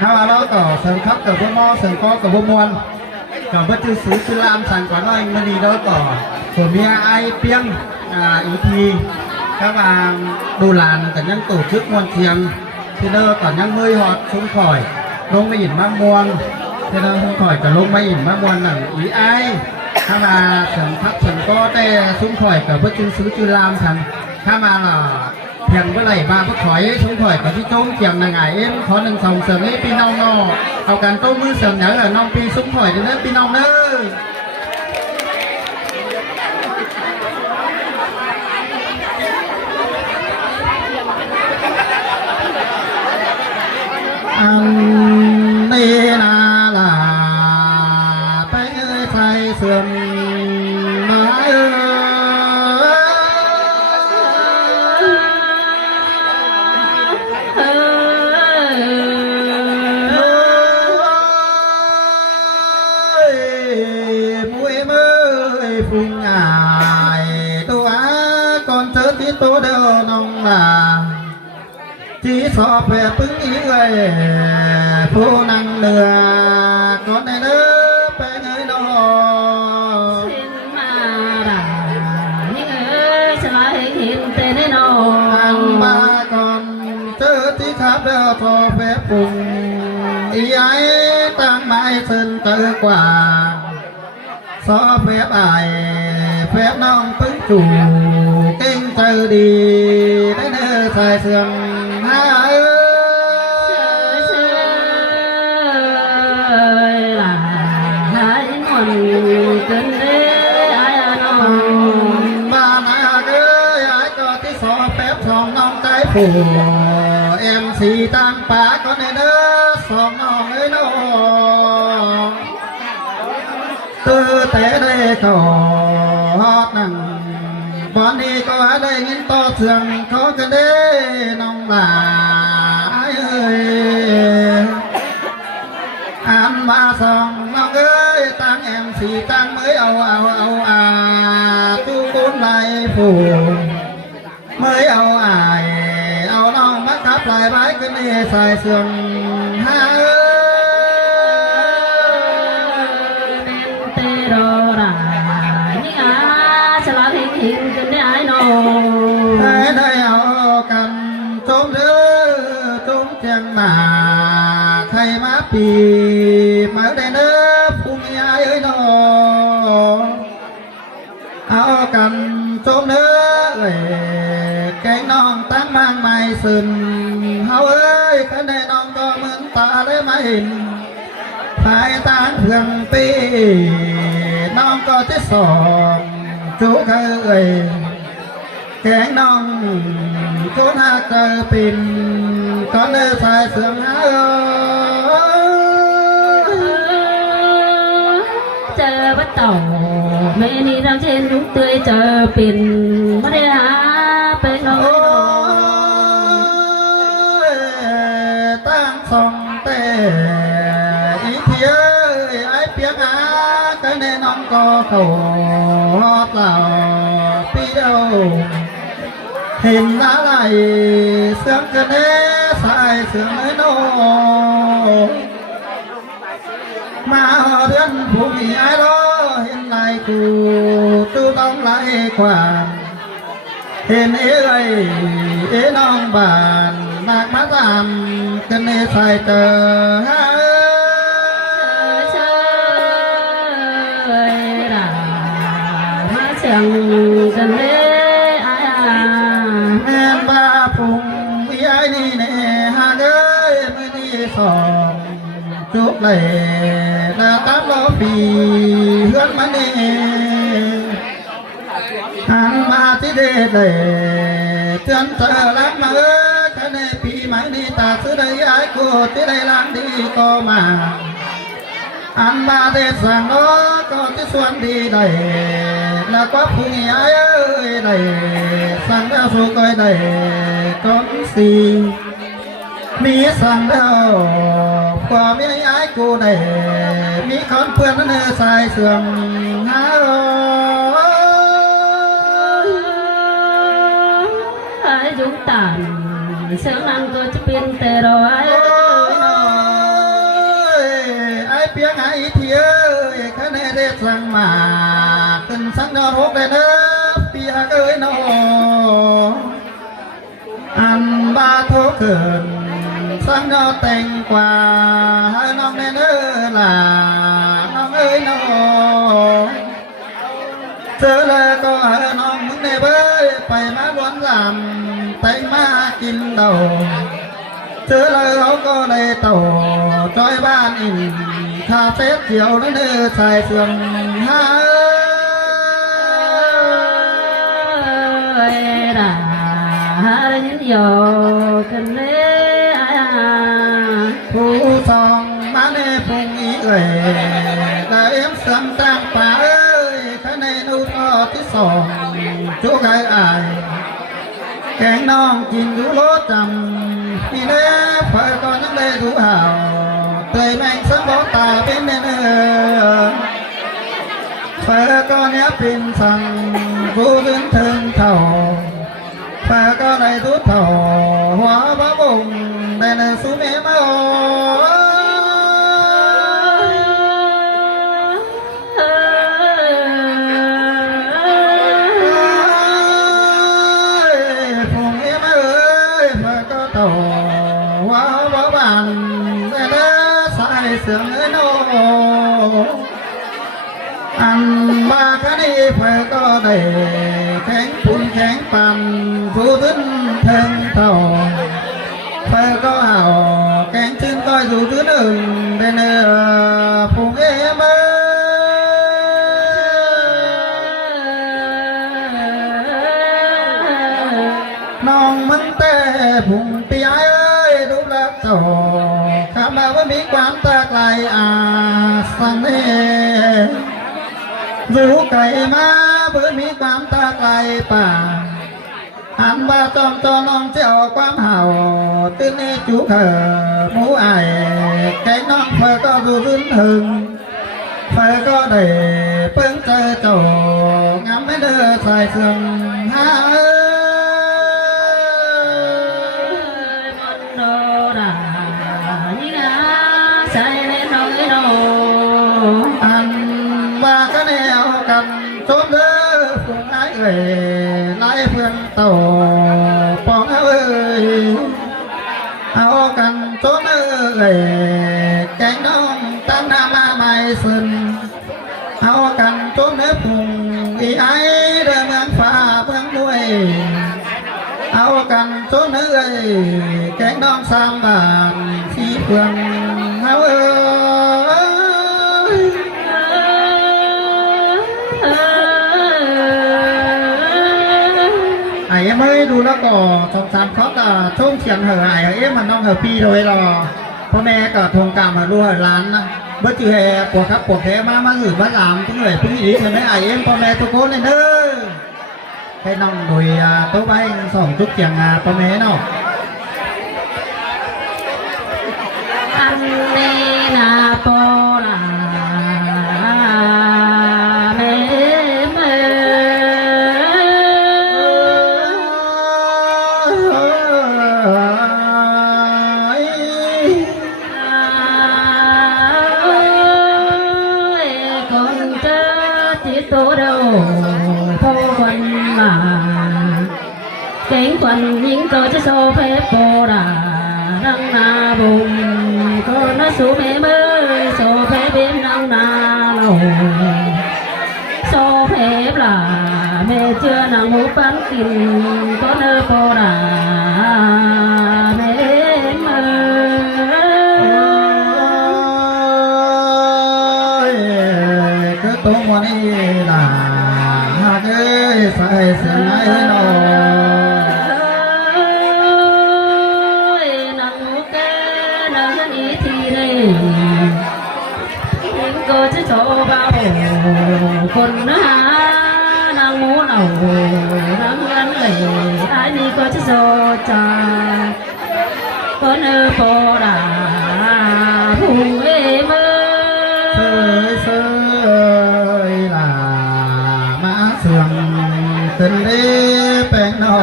ถ้าว่าเราต่อเสริมครับกับพวกมอเสริมข้อกับพวกมวลกับพระจือสือจุลามสั่งก่อนว่ามันดีเราต่อผมมีไอเปียงอีพีก็วางดูลานแต่ยังตู่ชึกมวลเทียงที่เราต่อยังเมยหอดซุ้มข่อยลงไม่หินมะม่วงที่เราซุ้มข่อยกับลงไม่หินมะม่วงหนังอีไอถ้ามาเสริมครับเสริมก็แต่ซุ้มข่อยกับพระจือสือจุลามสั่งถ้ามาหล่อเพียงเมื่อไหร่มาก็ถอยชุ่มถอยกับที่โจ้งเพียงนางไงเอ็มขอหนึ่งสองเสริมให้พี่น้องนอเอาการโต้มือเสริมเหนือน้องปีชุ่มถอยเด้อพี่น้องเด้ออันนี้นาลาไปใส่เสื่อมมาตัวเดียวน้องลาที่สอบแผลปึ้งอีเอ้ยผู้นั่งเรือก่อนได้เด้อไปเงยน้องเส้นมาด่านี่เอ้ยฉันมาเห็นแต่ในน้องอังมาก่อนเจอที่ขับแล้วทอแผลปุ่งอีไอ้ตั้งไม้เส้นเตอกว่าสอบแผลไอแผลน้องปึ้งจู่เก่งเจอดีได้เด้อชายเสื่อมหาล่ะหายหมดเกินเด้อไอ้น้องบ้านไอ้เอ้ยไอ้ก็ที่สอบแป๊บสองน้องใจผู้เอ็มสีตั้งปากก็ในเด้อสองน้องเอ้ยน้องตื่นแต่ได้ขอฮอดนั่งบอนนี้ก็ได้ยินต่อเสียงเขาจะได้น้องหลาเอ้ยอันมาสองน้องเอ้ยตั้งแอมสีตั้งเมื่อเอาตู้บุญไหลผู้เมื่อเอาเอาน้องมาขับลายไม้กันนี่ใส่เสื่อมหาหิงกันได้น้องได้เอากันจมเด้อจมเจียงมาใครมาปีมาได้เด้อผู้มีไอ้เอ้ยน้องเอากันจมเด้อแกงน้องตั้งบางไม่ซึมเฮาเอ้ยกันได้น้องก็เหมือนตาได้มาเห็นภายตาเพื่อนปีน้องก็จะสอนchú ơi kẻ non cố na cờ pin có nơi sai sương chờ bắt tàu mẹ đi ra trên lúc tươi chờ pin mất đi hả bên nói tăng song tê ý thiê ai biết cái này non có khẩu hót lào pi đâu hình lá lại sương cái nế sai sương mới nô mà họ đến phụ gì ai đó hình lại cụ tu tông lại quản hình ơi non bàn nạc má tàn cái nế sai tờ ha chẳng cần lẽ ai em ba phùng ý ai đi nè hà ơi mới đi sòng chúc lệ là táp lo phì hướng mà nè hàng ba tí đề để chân chờ lắm mà ơi cái này phì máy đi ta xứ đây ai cô tí đây làm đi có mà anh ba đề rằng đó có tí xuân đi đầy là quá phụ nhị ai ơi đầy sang đã phụ coi đầy con xì mi sang đâu qua mi ai cô đầy mi con phương nó nơi sai sườn há ai dũng tàn sớm ăn tôi chỉ pin tè rồi ai ơi เปียงไห้เที่ยคะแนนเด็ดสั่งมาขึ้นสั่งนอนหกเลยเด้อเปียกเอ้ยน้องอันบาโทเกินสั่งนอนแต่งกว่าให้น้องแน่เด้อล่ะน้องเอ้ยน้องเจอแล้วก็ให้น้องมึงในเบ้ยไปมาล้วนลำแต่งมากินเดาเจอแล้วเขาก็เลยโตจอยบ้านอินถ้าเฟสเดียวนั่นเด้อชายเสื่อมหาra những giờ cần lẽ ผู้สองมาในพงอีเอ๋ยได้เอ็มเสื่อมต่างป่าเอ้ยคะแนนอุทอที่สองจุกไอ้อายแกงน้องกินดูโลจำนี่แน่เพื่อก็ยังได้ดูห่าวเตยแมงสังบอกตาเป็นเนื้อเพื่อก็เนี้ยเป็นสั่งผู้ถึงถึงเท่าเพื่อก็ได้ดูเท่าหัวบ้าบุงได้ในสุเมมาโอเสื่อมเงินโออันบาคดีเพื่อก็ได้แข็งปุ่นแข็งปั่นผู้ถึงเทิงเท่าเพื่อก็เอาแข็งชื่นก็อยู่ถึงหนึ่งได้เนื้อผู้เอ๋เมื่อน้องมันแต่พุ่งปีไอ้ดูแลโตข้ามาว่ามีความตาไกลสังเนรู้ไก่มาเพื่อมีความตาไกลป่าหันว่าจอมจอน้องเจ้าความเห่าตื่นในจุกเห่อหมูไอแกงน้องเพื่อก็ดูรื่นถึงเพื่อก็ได้เพิ่งเจอโจงามไม่เด้อใส่เสื่อมหาอันว่าก็แนวกันชมเด้อพวกนายเอ๋ยนายเพื่อนโตปองเอ้ยเอากันชมเอ้ยแกงน้องตั้งหน้ามาใหม่สึนเอากันชมเด้อพุงอีไอเดินเมืองฟ้าเมืองด้วยเอากันชมเอ้ยแกงน้องสามบานที่เพื่อนเอาเอ้ยไอ้เมื่อดูแล้วก็สองสามครอบก็ช่วงเฉียนเหอะไอ้มันต้องเหอะปีเลยรอพ่อแม่ก็ทงกรรมมาด้วยร้านนะเมื่อจีแห่ปวดครับปวดแขมาหรือบ้านหลามต้องเหนื่อยพึ่งอีกใช่ไหมไอ้พ่อแม่ทุกคนเลยเด้อให้น้องโดยโต๊ะใบสองทุกเฉียงพ่อแม่เนาะอันนี้นาโปลาquần những cơ chứ số phép bồ đà răng na bùng có nó số mẹ mới số phép bên răng na lầu số phép là mẹ chưa nàng hút bán kìm có nơ bồ đà mẹ ơi cứ tốt quá đi là cái phải sửa lại nó cơ chứ chỗ baoคนนะนางมูนเอานางกันเลยไอ้นี่ก็จะโซจาก็เนอโปดาผู้เอเมเสยล่ะมาเสื่อมขึ้นได้แป้งนอ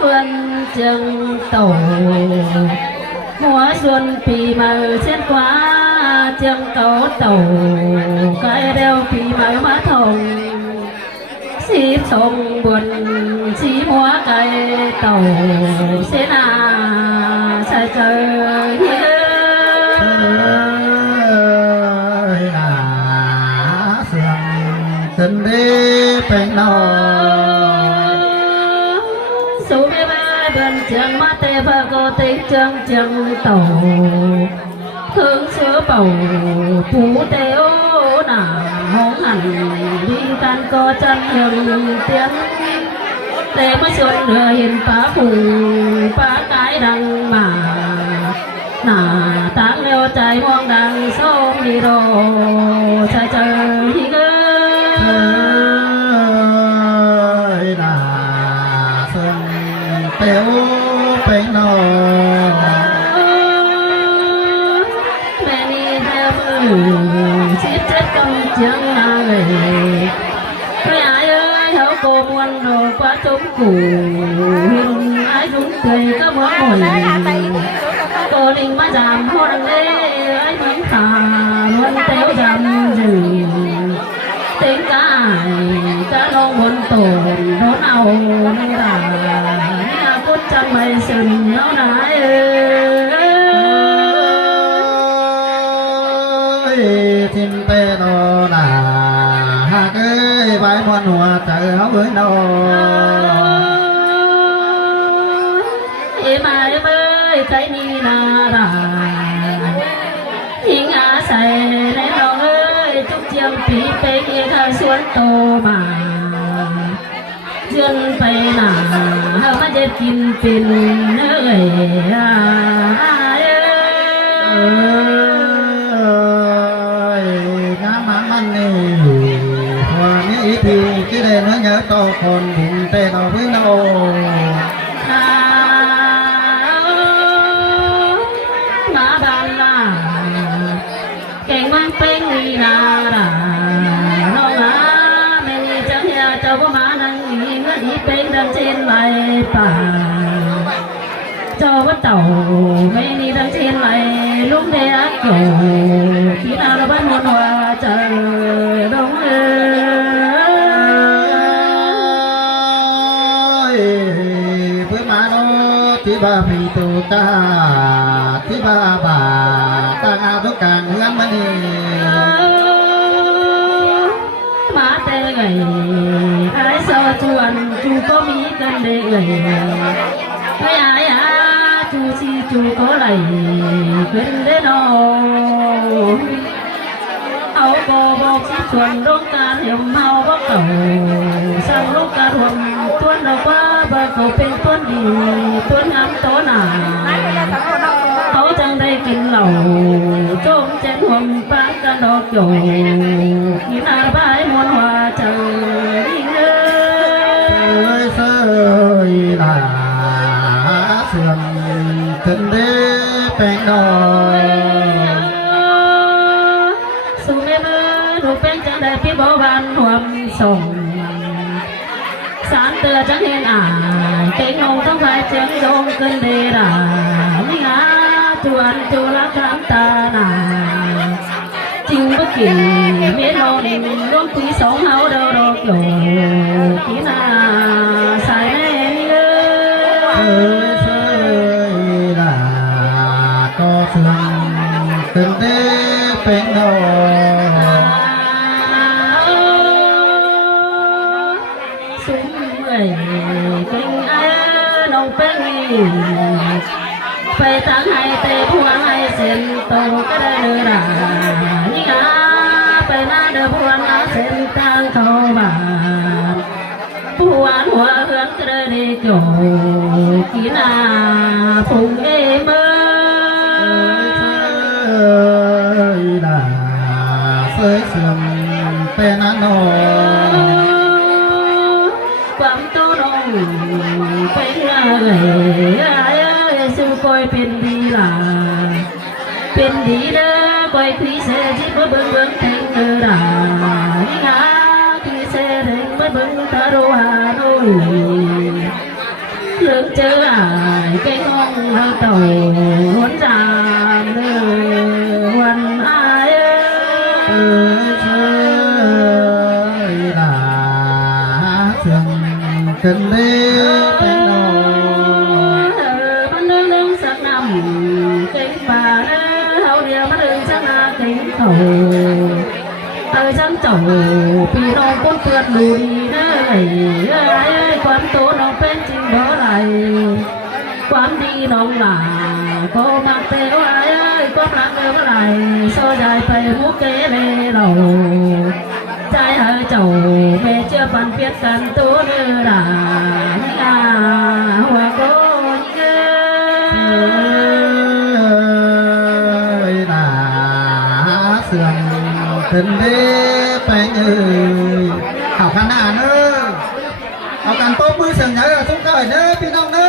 เบือนจึงโตหัวสว xuân pì mờ trên quá chiêng có tàu cái đeo pì mờ má thòng xí sông buồn xí múa cái tàu xế na sai trời tình đi bên nào số mê mê bên trường má tê và cô tính trường trường tàu thương sữa bầu phú tê ô nà hóng hẳn đi can co chân hương tiếng tê mới xuân nửa hiền phá phù phá cái đằng mà nà táng leo trái hoang đằng sông đi đồ trái trời hi cơ là xuân téo bên nào mẹ đi theo chết chết công chương là người mấy ai ơi hậu cô muôn đồ quá trống củ hình ai đúng cười có món mồi cô linh má giảm hô đằng đê ai vẫn thà luôn téo giảm dừng tiếng cá ai cá lông buồn tổn nó nào nâng đà nhà cốt trong mây sừng nó nái thiên tê nó là hạ cái bãi quan hòa trời háo với nó em ơi cái ni là bà hình á say lấy lòng ơi chúc chiêng phí bê kia thơ xuống tô mà dương bê nà hơ má dê kim pin ơi thì cái đây nó nhớ to còn bụng tê nào với nó má bàn là kèn mang bên người là nó ngã mình chẳng nhà cho có má năng nghĩ ngất ý bên đang trên lại bà cho bắt tàu mấy đi đang trên lại lúc đây ác cổ khi nào nó bắt một hòa trời đông với má nó tí ba phi tu ca tí ba bà ta ngao tó càng hướng mà đi má tê gầy ai sao chú ăn chú có mỹ cân để gầy với ai chú si chú có lầy quên để nó áo cô bọc chiếc xuân đống ca hiểm mau bóc cầu sang lúc ca thuồng tuôn đầu qua bờ cầu bên tuôn đi tuôn ngắm tố nà tố chẳng đây kinh lầu trốn chén huồng bán ca đo kiểu khi nào bãi muôn hoa trời ơi sơi là sườn thân đế bên đò su mê mơ đủ bên chẳng đây phía bó ban huồng sồng sáng tựa chẳng hiền cái ngông không phải chẳng dông cơn đề đà mi ngã chu ăn chu lá cám ta nà chinh bất kỳ miễn lo đình luôn quý sống háo đâu đâu kiểu kỹ na sai nên ơi sơi là có sườn thân đế bên đò kinh ai nông bên phải tăng hai tê buông hai sen tàu cái đây nữa là những phải na được buông nó sen tăng thâu bà buông hoa hương cái đây đi chỗ kỹ na phùng em ơi là sơi sườn bên ănความโตน้องเป็นอะไรสู้คอยเป็นดีล่ะเป็นดีเด้อคอยคุยเสียจิตมาเบิ่งเบิ่งแทงเด้อล่ะนี่ฮะคุยเสียแทงมาเบิ่งตาโรหาโน้ยเรื่องเจอไอ้แกงห้องเฮาเต่าหนจา tình đi bên đầu bắt nương nương sắc nằm kính bà hậu điều bắt nương sắc na kính cầu tới chân chầu vì nó cốt tuyệt lùi đây ai quán tố nó bên chim đó lại quán đi nông là cô mặc téo ai quán lạc đưa lại so dài phải múa kế về đầu trai hơi chầu về chưa bàn biết cần tố đưa là hoa cô ơi là sườn tình đi bên ơi học khăn nữa học khăn tốt mới sườn nhớ xuống khởi nữaพี่น้องnữa